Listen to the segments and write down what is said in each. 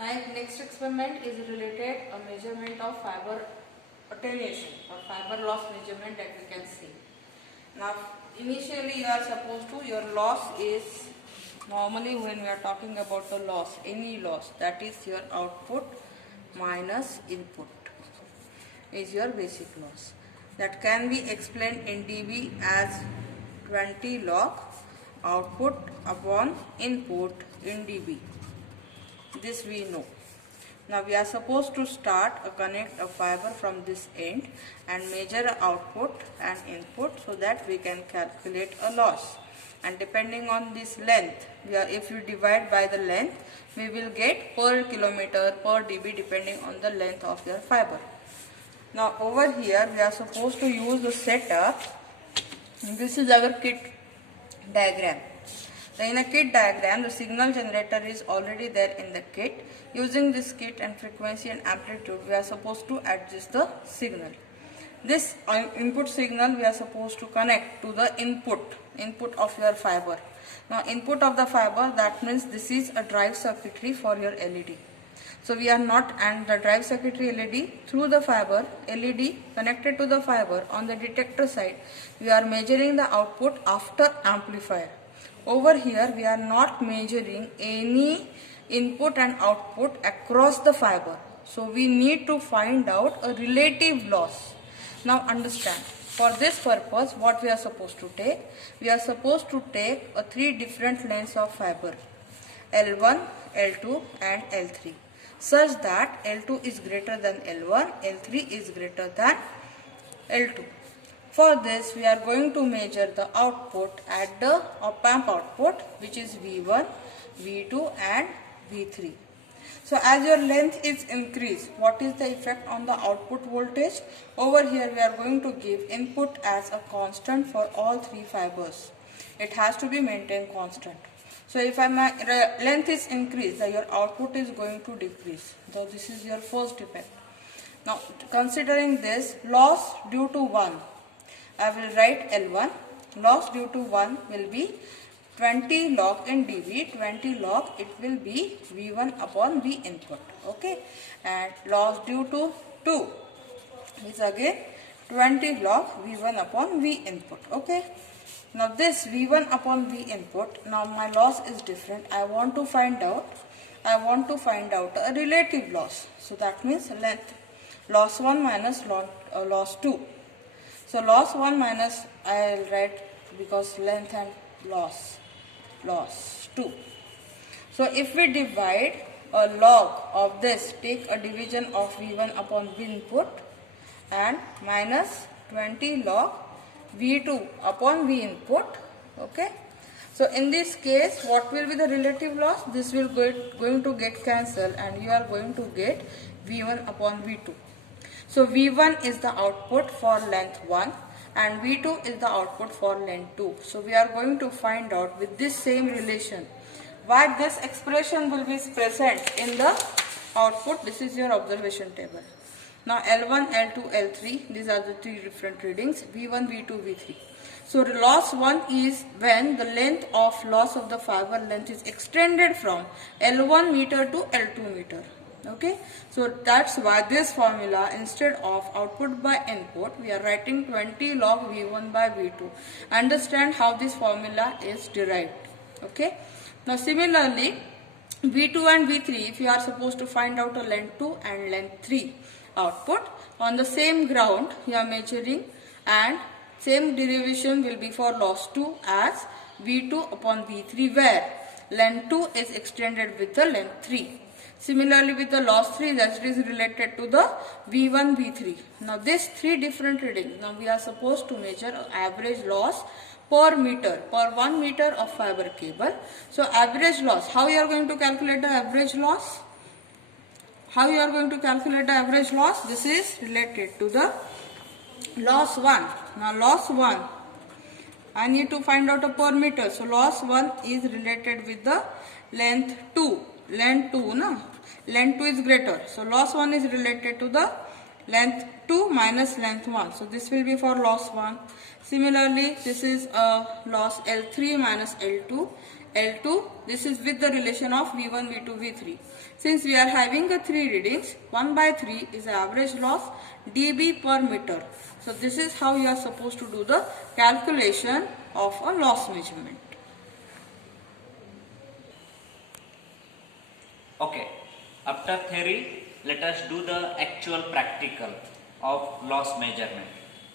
Next experiment is related a measurement of fiber attenuation or fiber loss measurement that we can see. Now initially you are supposed to, your loss is normally when we are talking about the loss, any loss, that is your output minus input is your basic loss. That can be explained in dB as 20 log output upon input in dB. This we know. Now we are supposed to connect a fiber from this end and measure output and input so that we can calculate a loss. And depending on this length, if you divide by the length, we will get per kilometer per dB depending on the length of your fiber. Now over here we are supposed to use the setup. This is our kit diagram. So in a kit diagram, the signal generator is already there in the kit. Using this kit and frequency and amplitude, we are supposed to adjust the signal. This input signal we are supposed to connect to the input of your fiber. Now input of the fiber, that means this is a drive circuitry for your LED. So we are not, and the drive circuitry LED through the fiber, LED connected to the fiber on the detector side, we are measuring the output after amplifier. Over here we are not measuring any input and output across the fiber. So we need to find out a relative loss. Now understand, for this purpose what we are supposed to take? We are supposed to take three different lengths of fiber, L1, L2 and L3, such that L2 is greater than L1, L3 is greater than L2. For this we are going to measure the output at the op-amp output, which is V1, V2 and V3. So as your length is increased, what is the effect on the output voltage? Over here we are going to give input as a constant for all three fibers. It has to be maintained constant. So if my length is increased, your output is going to decrease. So this is your first effect. Now considering this, loss due to 1, I will write L1. Loss due to 1 will be 20 log in dB, 20 log it will be V1 upon V input, okay. And loss due to 2 is again 20 log V1 upon V input, okay. Now this V1 upon V input, now my loss is different. I want to find out a relative loss. So that means length, loss 1 minus loss 2. So loss 1 minus, I will write because length and loss 2. So if we divide a log of this, take a division of V1 upon V input and minus 20 log V2 upon V input, okay. So in this case, what will be the relative loss? This will going to get cancelled and you are going to get V1 upon V2. So V1 is the output for length 1 and V2 is the output for length 2. So we are going to find out with this same relation why this expression will be present in the output. This is your observation table. Now L1, L2, L3, these are the three different readings, V1, V2, V3. So loss 1 is when the length of loss of the fiber length is extended from L1 meter to L2 meter. Okay, so that's why this formula, instead of output by input, we are writing 20 log V1 by V2. Understand how this formula is derived. Okay, now similarly V2 and V3, if you are supposed to find out a length 2 and length 3 output on the same ground you are measuring, and same derivation will be for loss 2 as V2 upon V3, where length 2 is extended with the length 3. Similarly with the loss 3, that is related to the V1, V3. Now these three different readings, now we are supposed to measure average loss per meter, per 1 meter of fiber cable. So average loss, how you are going to calculate the average loss? How you are going to calculate the average loss? This is related to the loss 1. Now loss 1, I need to find out a per meter. So loss 1 is related with the length 2. Length 2, no? Length 2 is greater. So loss 1 is related to the length 2 minus length 1. So this will be for loss 1. Similarly, this is loss L3 minus L2. L2, this is with the relation of V1, V2, V3. Since we are having the 3 readings, 1 by 3 is the average loss dB per meter. So this is how you are supposed to do the calculation of a loss measurement. Okay, after theory, let us do the actual practical of loss measurement.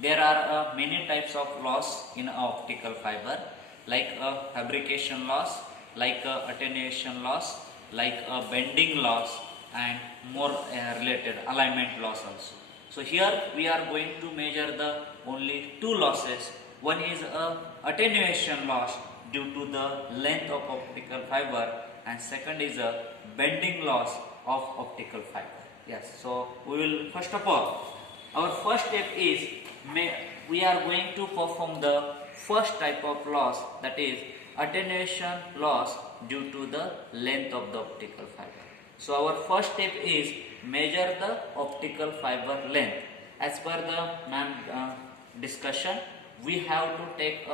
There are many types of loss in optical fiber, like a fabrication loss, like a attenuation loss, like a bending loss, and more related alignment loss also. So here we are going to measure the only two losses. One is a attenuation loss due to the length of optical fiber, and second is a bending loss of optical fiber. Yes, so we will first of all, our first step is we are going to perform the first type of loss, that is attenuation loss due to the length of the optical fiber. So our first step is measure the optical fiber length. As per the discussion, we have to take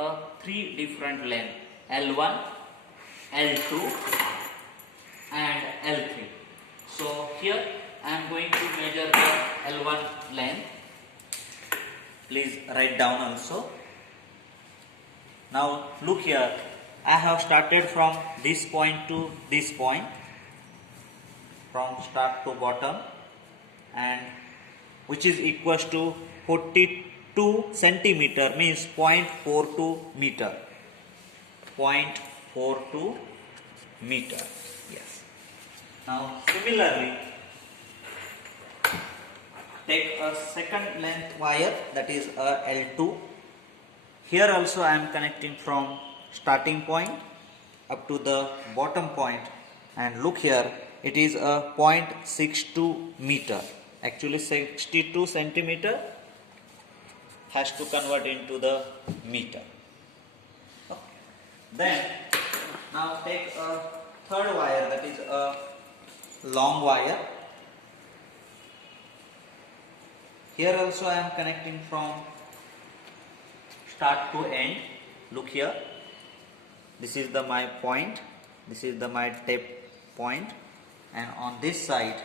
three different length, L1, L2 and L3. So here I am going to measure the L1 length. Please write down also. Now look here, I have started from this point to this point, from start to bottom, and which is equals to 42 centimeter, means 0.42 meter. 0.42 meter. Yes. Now similarly, take a second length wire, that is a L2. Here also I am connecting from starting point up to the bottom point, and look here, it is a 0.62 meter. Actually 62 centimeter has to convert into the meter. Okay. Then now take a third wire, that is a long wire. Here also I am connecting from start to end. Look here, this is the my point, this is the my tape point, and on this side,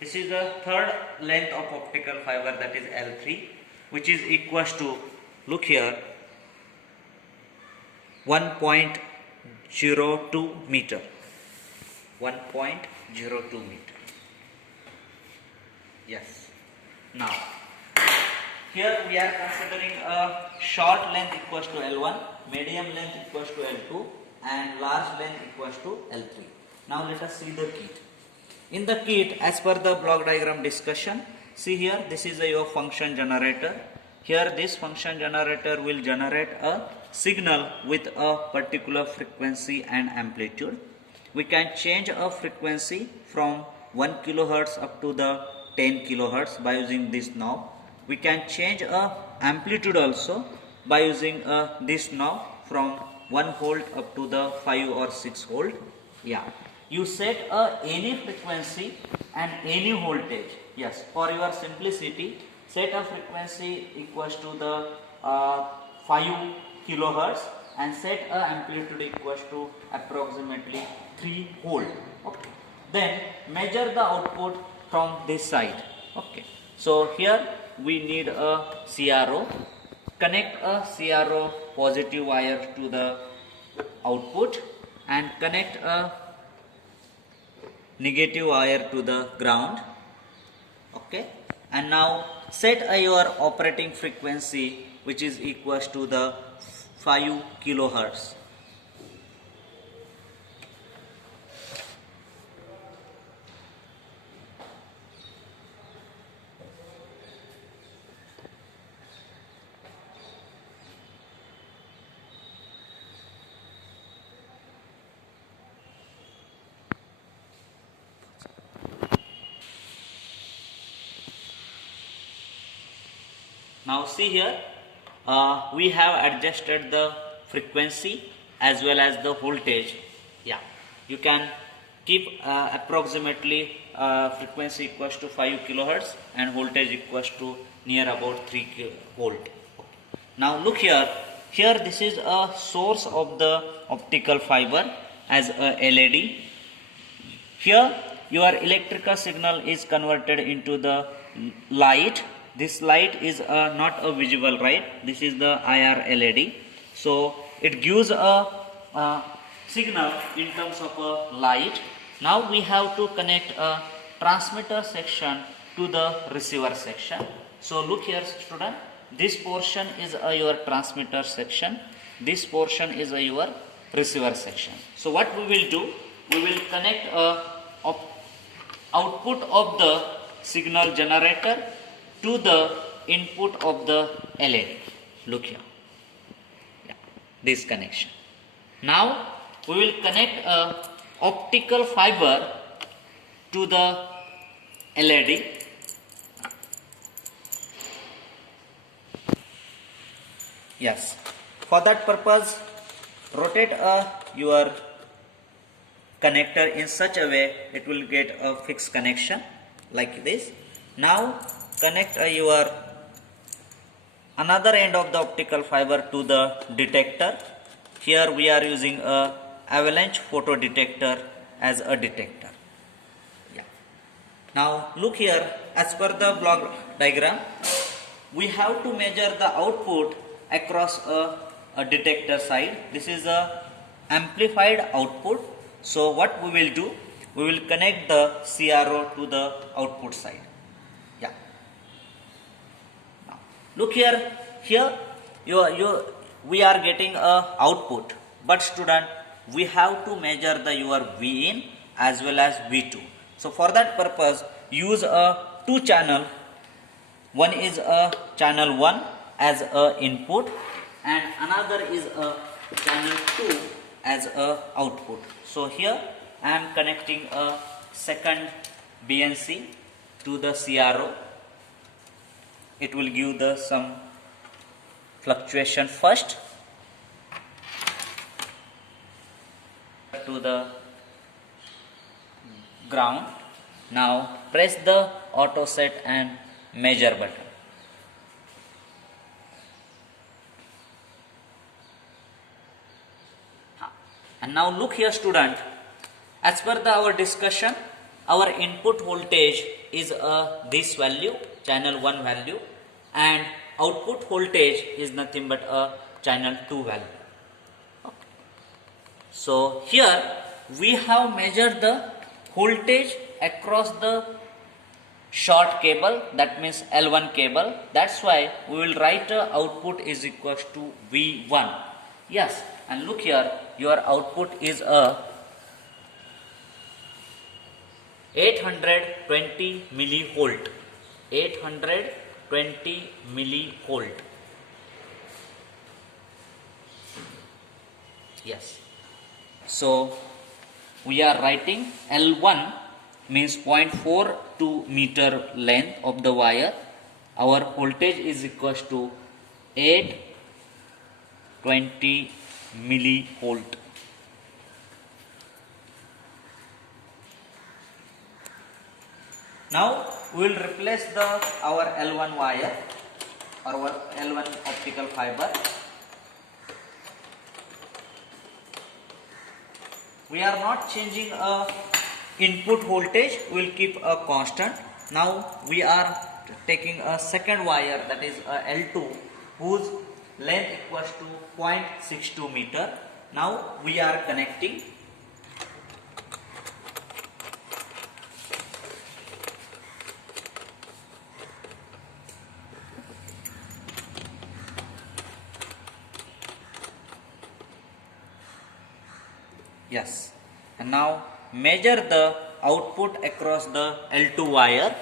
this is the third length of optical fiber, that is L3, which is equals to, look here, 1.02 meter. 1.02 meter. Yes. Now, here we are considering a short length equals to L1, medium length equals to L2, and large length equals to L3. Now let us see the kit. In the kit, as per the block diagram discussion, see here, this is your function generator. Here this function generator will generate a signal with a particular frequency and amplitude. We can change a frequency from 1 kilohertz up to the 10 kilohertz by using this knob. We can change a amplitude also by using this knob from 1 volt up to the 5 or 6 volt. Yeah, you set any frequency and any voltage. Yes, for your simplicity, set a frequency equals to the 5 kilohertz and set a amplitude equals to approximately 3 volt. Okay. Then measure the output from this side. Okay. So here we need a CRO. Connect a CRO positive wire to the output and connect a negative wire to the ground. Okay. And now set your operating frequency, which is equals to the 5 kilohertz. Now see here, we have adjusted the frequency as well as the voltage. Yeah, you can keep approximately frequency equals to 5 kilohertz and voltage equals to near about 3 volt. Now look here, here this is a source of the optical fiber as a LED. Here your electrical signal is converted into the light. This light is not a visible light, this is the IR LED. So it gives a signal in terms of a light. Now we have to connect a transmitter section to the receiver section. So look here student, this portion is your transmitter section, this portion is your receiver section. So what we will do, we will connect a output of the signal generator to the input of the LED. Look here, yeah, this connection. Now we will connect a optical fiber to the LED. Yes, for that purpose rotate your connector in such a way it will get a fixed connection like this. Now connect your another end of the optical fiber to the detector. Here we are using a avalanche photo detector as a detector. Yeah. Now look here, as per the block diagram, we have to measure the output across a detector side. This is a amplified output. So what we will do, we will connect the CRO to the output side. Yeah. Now look here, we are getting a output, but student, we have to measure the your V in as well as V2. So for that purpose use a two channel. One is a channel 1 as a input and another is a channel 2 as a output. So here I am connecting a second BNC to the CRO. It will give the some fluctuation first to the ground. Now press the auto set and measure button. And now look here student, as per our discussion, our input voltage is this value, channel 1 value, and output voltage is nothing but a channel 2 value. Okay. So here we have measured the voltage across the short cable, that means L1 cable. That's why we will write output is equals to V1. Yes, and look here, your output is a 820 millivolt. 820 millivolt. Yes. So we are writing L1 means 0.42 meter length of the wire. Our voltage is equals to 820 millivolt. Now we will replace our L1 wire or our L1 optical fiber. We are not changing input voltage, we will keep a constant. Now we are taking a second wire, that is L2, whose length equals to 0.62 meter. Now we are connecting. Yes, and now measure the output across the L2 wire.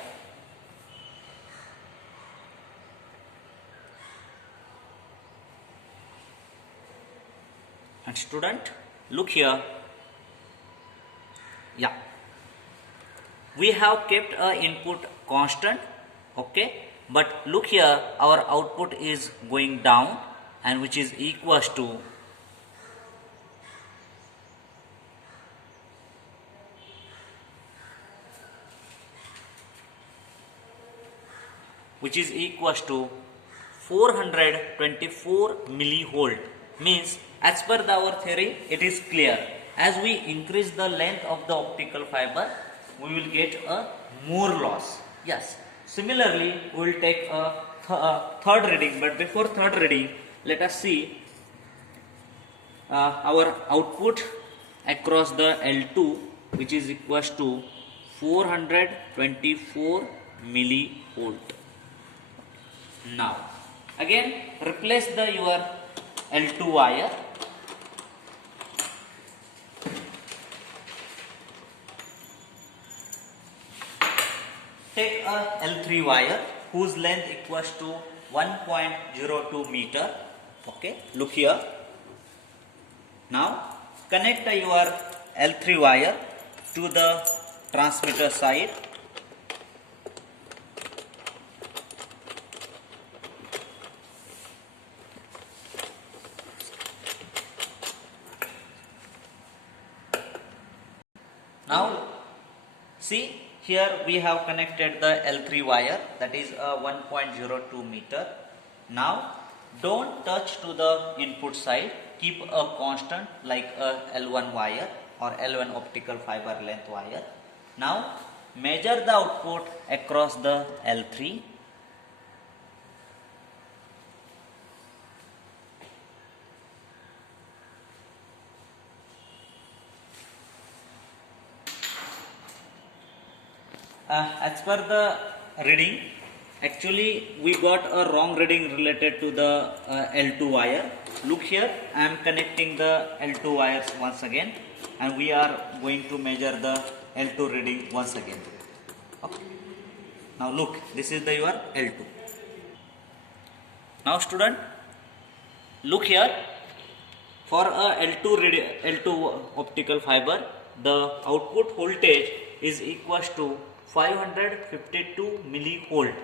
And student, look here. Yeah, we have kept a input constant, okay, but look here, our output is going down, and which is equals to 424 millivolt. Means as per our theory it is clear. As we increase the length of the optical fiber, we will get a more loss. Yes. Similarly, we will take a third reading, but before third reading, let us see our output across the L2, which is equals to 424 millivolt. Now, again replace your L2 wire. Take a L3 wire whose length equals to 1.02 meter. Okay, look here. Now connect your L3 wire to the transmitter side. Now see, here we have connected the L3 wire, that is a 1.02 meter. Now don't touch to the input side, keep a constant like a L1 wire or L1 optical fiber length wire. Now measure the output across the L3. As per the reading, actually we got a wrong reading related to the L2 wire. Look here, I am connecting the L2 wires once again, and we are going to measure the L2 reading once again. Okay. Now look, this is your L2. Now student, look here, for a L2 optical fiber, the output voltage is equals to 552 millivolt.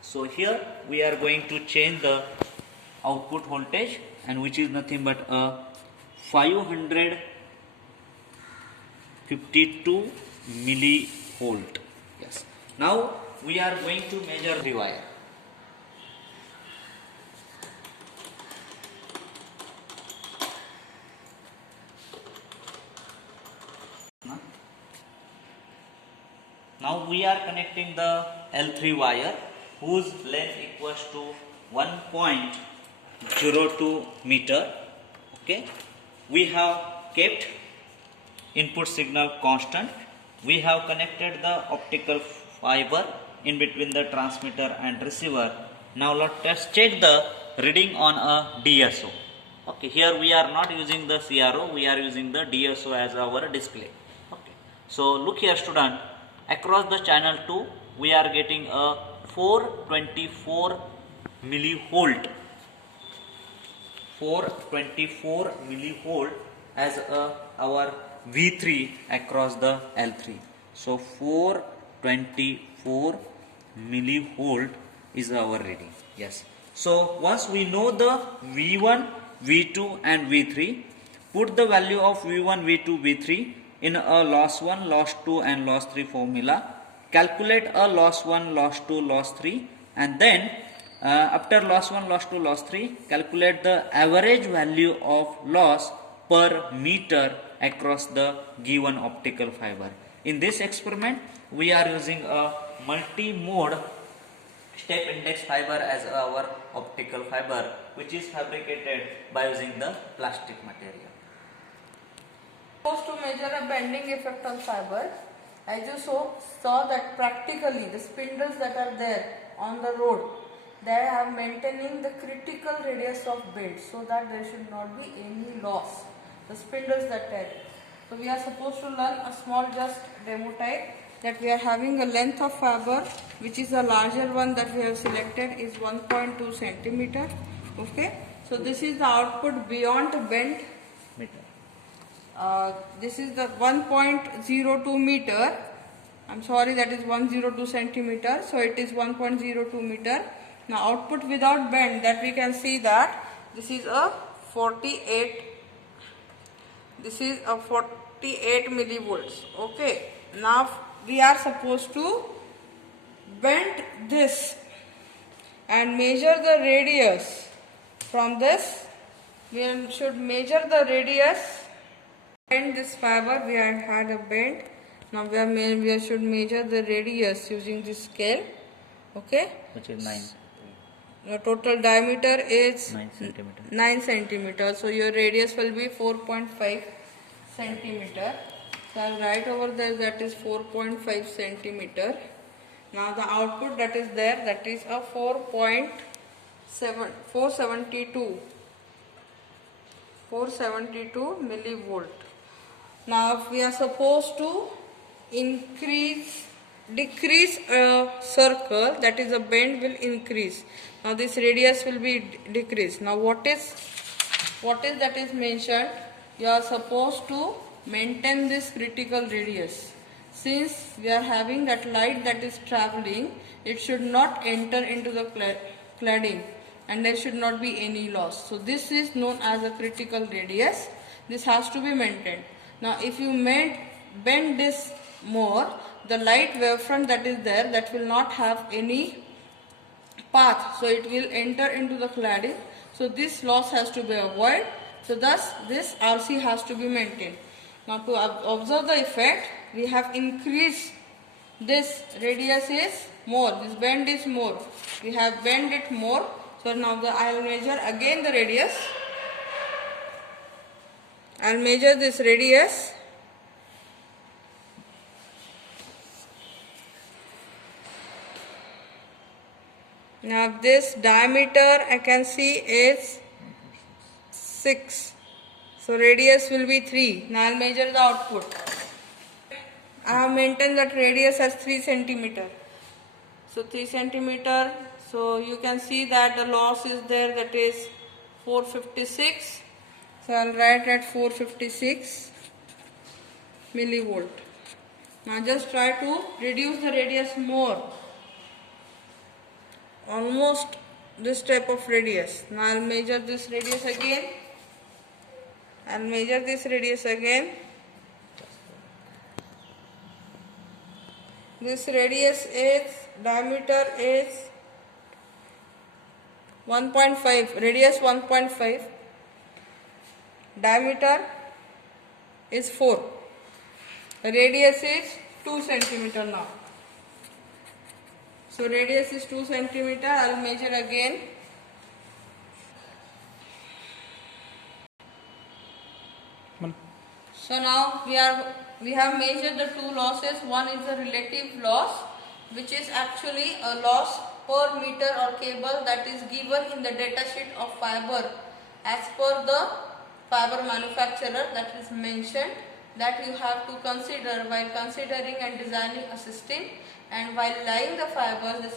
So here we are going to change the output voltage, and which is nothing but a 552 millivolt. Yes. Now we are going to measure the wire. Now we are connecting the L3 wire whose length equals to 1.02 meter. Okay. We have kept input signal constant. We have connected the optical fiber in between the transmitter and receiver. Now let us check the reading on a DSO. Okay. Here we are not using the CRO, we are using the DSO as our display. Okay. So look here student. Across the channel 2, we are getting a 424 millivolt. 424 millivolt as our V3 across the L3. So 424 millivolt is our reading. Yes. So once we know the V1, V2 and V3, put the value of V1, V2, V3 in a loss 1, loss 2 and loss 3 formula. Calculate a loss 1, loss 2, loss 3, and then after loss 1, loss 2, loss 3, calculate the average value of loss per meter across the given optical fiber. In this experiment, we are using a multi-mode step index fiber as our optical fiber, which is fabricated by using the plastic material. To measure a bending effect on fiber, as you saw that practically the spindles that are there on the road, they are maintaining the critical radius of bend so that there should not be any loss. The spindles that are. So we are supposed to learn a small just demo type, that we are having a length of fiber which is a larger one that we have selected is 1.2 centimeter. Okay. So this is the output beyond bend. This is the 1.02 meter. I'm sorry, that is 102 centimeter. So it is 1.02 meter. Now output without bend, that we can see that this is a 48. This is a 48 millivolts. Okay. Now we are supposed to bend this and measure the radius. From this, we should measure the radius. Bend this fiber, we have had a bend. Now we should measure the radius using this scale. Okay. Which is 9. The total diameter is 9 centimeter. 9 centimeter. So your radius will be 4.5 centimeter. So I'll write over there that is 4.5 centimeter. Now the output that is there, that is a 472 millivolt. Now if we are supposed to decrease a circle, that is a bend will increase. Now this radius will be decreased. Now what is that is mentioned? You are supposed to maintain this critical radius. Since we are having that light that is traveling, it should not enter into the cladding and there should not be any loss. So this is known as a critical radius. This has to be maintained. Now if you bend this more, the light wavefront that is there, that will not have any path, so it will enter into the cladding. So this loss has to be avoided. So thus this RC has to be maintained. Now to observe the effect, we have increased this radius is more, this bend is more. We have bent it more. So now I will measure again the radius. I will measure this radius. Now this diameter I can see is 6. So radius will be 3. Now I will measure the output. I have maintained that radius as 3 centimeter. So 3 centimeter. So you can see that the loss is there, that is 456. So I will write at 456 millivolt. Now just try to reduce the radius more. Almost this type of radius. Now I will measure this radius again. I will measure this radius again. This radius is, diameter is 1.5, radius 1.5, diameter is 4, radius is 2 centimeter now. So radius is 2 centimeter. I will measure again. So now we have measured the two losses. One is the relative loss, which is actually a loss per meter or cable that is given in the data sheet of fiber as per the fiber manufacturer, that is mentioned, that you have to consider while considering and designing a system, and while laying the fibers, this